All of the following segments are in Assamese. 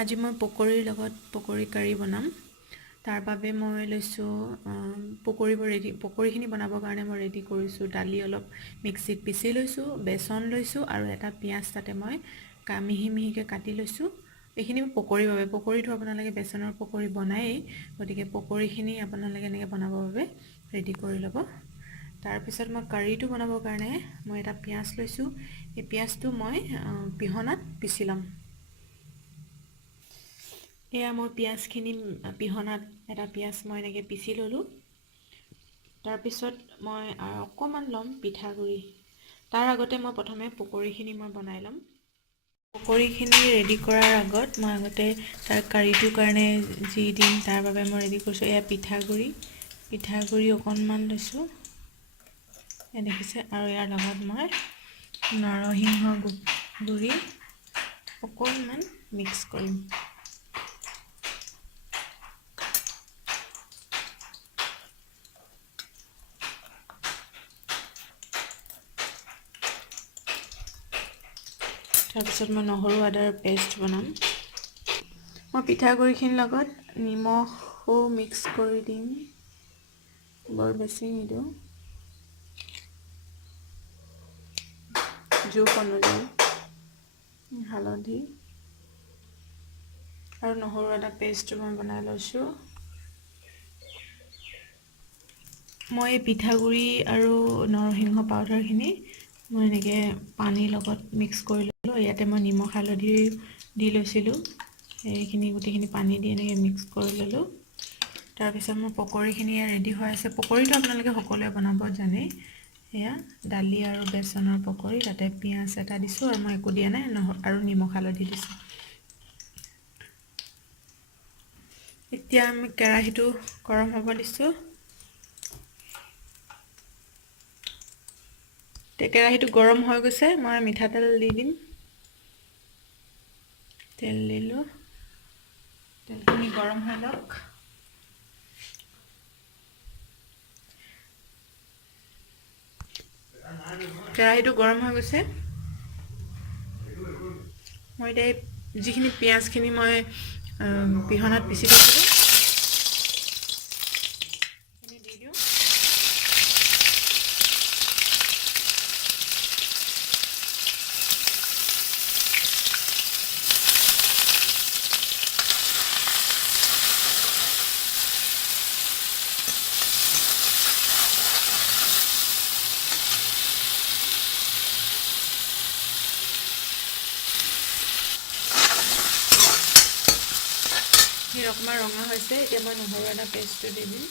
আজি মই পকৰীৰ লগত পকৰী কাৰী বনাম। তাৰ বাবে মই লৈছোঁ পকৰীখিনি বনাবৰ কাৰণে মই ৰেডি কৰিছোঁ দালি অলপ মিক্সিত পিচি লৈছোঁ, বেচন লৈছোঁ আৰু এটা পিঁয়াজ তাতে মই মিহি মিহিকৈ কাটি লৈছোঁ। এইখিনি পকৰীৰ বাবে, পকৰীটো আপোনালোকে বেচনৰ পকৰী বনায়েই, গতিকে পকৰীখিনি আপোনালোকে এনেকৈ বনাবৰ বাবে ৰেডি কৰি ল'ব। তাৰপিছত মই কাৰীটো বনাবৰ কাৰণে মই এটা পিঁয়াজ লৈছোঁ। এই পিঁয়াজটো মই পিহনাত পিচি ল'ম। এয়া মই পিঁয়াজখিনি পিহনাত এটা পিঁয়াজ মই এনেকৈ পিচি ল'লোঁ। তাৰপিছত মই অকণমান ল'ম পিঠাগুড়ি। তাৰ আগতে মই প্ৰথমে পকৰীখিনি মই বনাই ল'ম। পকৰীখিনি ৰেডি কৰাৰ আগত মই আগতে তাৰ কাৰীটোৰ কাৰণে যি দিম তাৰ বাবে মই ৰেডি কৰিছোঁ। এয়া পিঠাগুড়ি অকণমান লৈছোঁ, দেখিছে। আৰু ইয়াৰ লগত মই নৰসিংহ গুড়ি অকণমান মিক্স কৰিম। তাৰপিছত মই নহৰু আদাৰ পেষ্ট বনাম। মই পিঠাগুড়িখিনিৰ লগত নিমখো মিক্স কৰি দিম, বৰ বেছি নিদিওঁ, জোখ অনুযায়ী হালধি আৰু নহৰু আদা পেষ্ট মই বনাই লৈছোঁ। মই পিঠাগুড়ি আৰু নৰসিংহ পাউডাৰখিনি মই এনেকৈ পানীৰ লগত মিক্স কৰি ল'লোঁ। ইয়াতে মই নিমখ হালধি দি লৈছিলোঁ, এইখিনি গোটেইখিনি পানী দি এনেকৈ মিক্স কৰি ল'লোঁ। তাৰপিছত মোৰ পকৰীখিনি ৰেডি হৈ আছে। পকৰীটো আপোনালোকে সকলোৱে বনাব জানেই। এয়া দালি আৰু বেচনৰ পকৰী, তাতে পিঁয়াজ এটা দিছোঁ আৰু মই একো দিয়া নাই, আৰু নিমখ হালধি দিছোঁ। এতিয়া আমি কেৰাহীটো গৰম হ'ব দিছোঁ। কেৰাহীটো গৰম হৈ গৈছে, মই মিঠাতেল দি দিম। তেল দিলোঁ, তেলখিনি গৰম হৈ লওক। কেৰাহীটো গৰম হৈ গৈছে। মই এতিয়া যিখিনি পিঁয়াজখিনি মই পিহনাত পিচি দিছিলোঁ সেইখিনি দি দিওঁ। অকণমান ৰঙা হৈছে, এতিয়া মই নহৰু আদা পেষ্টটো দি দিম।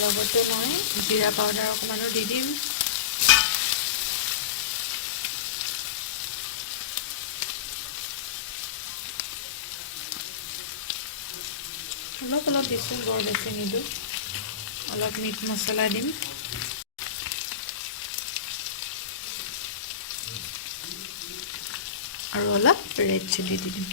লগতে মই জিৰা পাউডাৰ অকণমানো দি দিম। অলপ দিছোঁ, বৰ বেছি নিদিওঁ। অলপ মিট মছলা দিম। আৰু অলপ ৰেড চিলি দি দিম।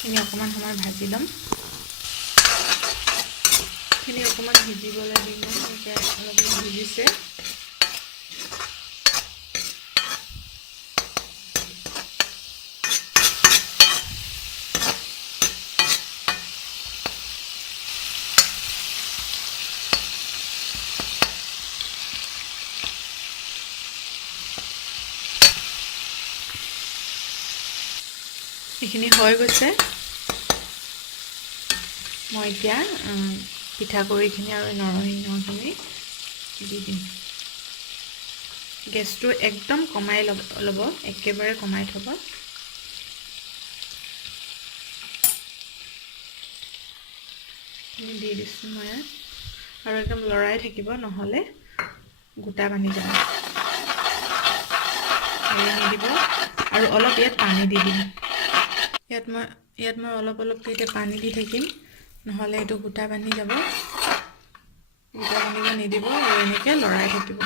খিনি অকণমান সময় ভাজি ল'ম। খিনি অকণমান সিজিবলৈ দিম। এতিয়া অলপ সিজিছে। এইখিনি হৈ গৈছে। মই এতিয়া পিঠাগুড়িখিনি আৰু নৰসিংহখিনি দি দিম। গেছটো একদম কমাই ল'ব, একেবাৰে কমাই থ'ব। দি দিছোঁ মই, আৰু একদম লৰাই থাকিব, নহ'লে গোটা বান্ধি যাব। নিদিব আৰু অলপ ইয়াত পানী দি দিম। ইয়াত মই অলপকৈ এতিয়া পানী দি থাকিম, নহ'লে এইটো গোটা বান্ধি যাব। গোটা বান্ধিব নিদিব আৰু এনেকৈ লৰাই থাকিব।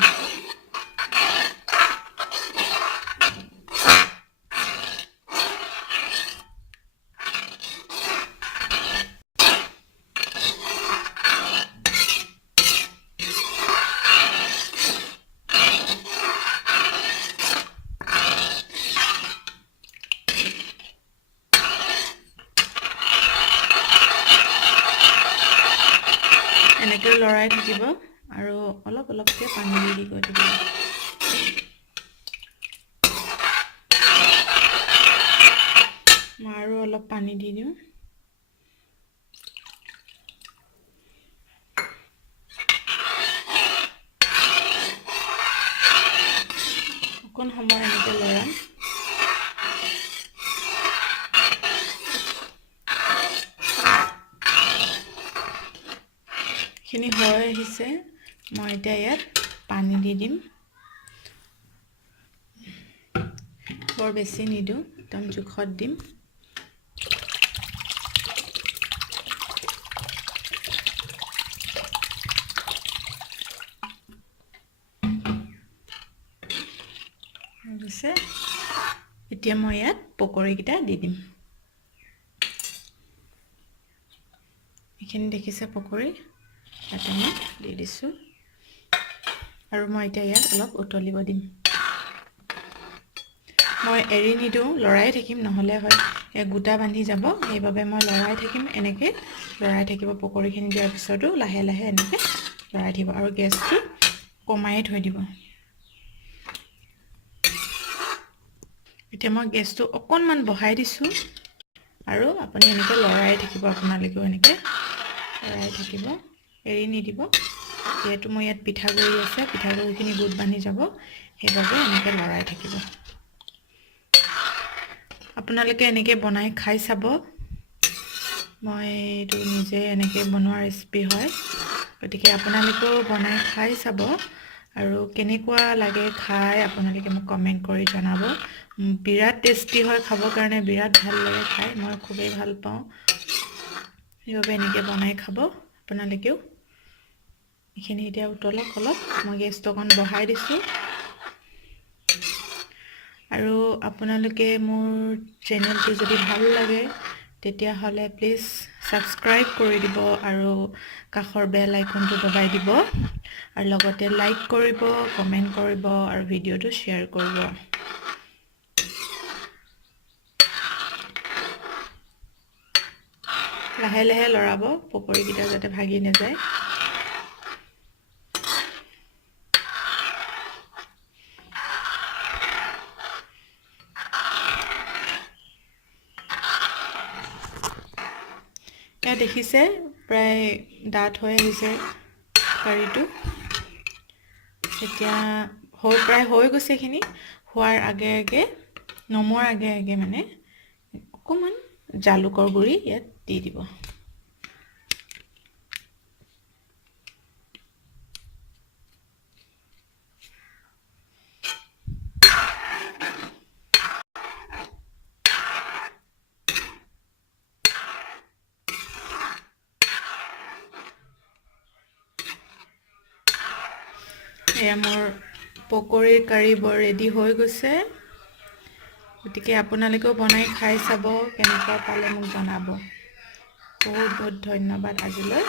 লৰাই থাকিব আৰু অলপ অলপকৈ পানী দি গৈ থাকিব। মই আৰু অলপ পানী দি দিওঁ। অকণ সময় এনেকৈ লৰাম। খিনি হৈ আহিছে, মই এতিয়া ইয়াত পানী দি দিম। বৰ বেছি নিদিওঁ, একদম জোখত দিম। এতিয়া মই ইয়াত পকৰীকেইটা দি দিম। এইখিনি দেখিছে পকৰী, ইয়াতে মই দি দিছোঁ আৰু মই এতিয়া ইয়াত অলপ উতলিব দিম। মই এৰি নিদিওঁ, লৰাই থাকিম, নহ'লে হয় গোটা বান্ধি যাব, সেইবাবে মই লৰাই থাকিম। এনেকৈ লৰাই থাকিব, পকৰীখিনি দিয়াৰ পিছতো লাহে লাহে এনেকৈ লৰাই থাকিব আৰু গেছটো কমাই থৈ দিব। এতিয়া মই গেছটো অকণমান বঢ়াই দিছোঁ আৰু আপুনি এনেকৈ লৰাই থাকিব, আপোনালোকেও এনেকৈ লৰাই থাকিব, এৰি নিদিব। যিহেতু মই ইয়াত পিঠাগুড়ি আছে, পিঠাগুড়িখিনি গোট বান্ধি যাব, সেইবাবে এনেকৈ লৰাই থাকিব। আপোনালোকে এনেকৈ বনাই খাই চাব। মই এইটো নিজে এনেকৈ বনোৱা ৰেচিপি হয়, গতিকে আপোনালোকেও বনাই খাই চাব আৰু কেনেকুৱা লাগে খাই আপোনালোকে মোক কমেণ্ট কৰি জনাব। বিৰাট টেষ্টি হয়, খাবৰ কাৰণে বিৰাট ভাল লাগে খাই, মই খুবেই ভাল পাওঁ। সেইবাবে এনেকৈ বনাই খাব আপোনালোকেও। এইখিনি এতিয়া উতলক অলপ, মই গেছটো অকণ বঢ়াই দিছোঁ। আৰু আপোনালোকে মোৰ চেনেলটো যদি ভাল লাগে তেতিয়াহ'লে প্লিজ ছাবস্ক্ৰাইব কৰি দিব আৰু কাষৰ বেল আইকনটো দবাই দিব আৰু লগতে লাইক কৰিব, কমেণ্ট কৰিব আৰু ভিডিঅ'টো শ্বেয়াৰ কৰিব। লাহে লাহে লৰাব, পকৰীকেইটা যাতে ভাগি নাযায়। এয়া দেখিছে প্ৰায় ডাঠ হৈ আহিছে কাৰীটো। এতিয়া প্ৰায় হৈ গৈছে। এইখিনি হোৱাৰ আগে আগে, নমোৱাৰ আগে আগে মানে অকণমান জালুকৰ গুড়ি ইয়াত দি দিব। এয়া মোৰ পকৰীৰ কাৰী বৰ ৰেডি হৈ গৈছে। গতিকে আপোনালোকেও বনাই খাই চাব, কেনেকুৱা পালে মোক জনাব। বহুত বহুত ধন্যবাদ আজিলৈ।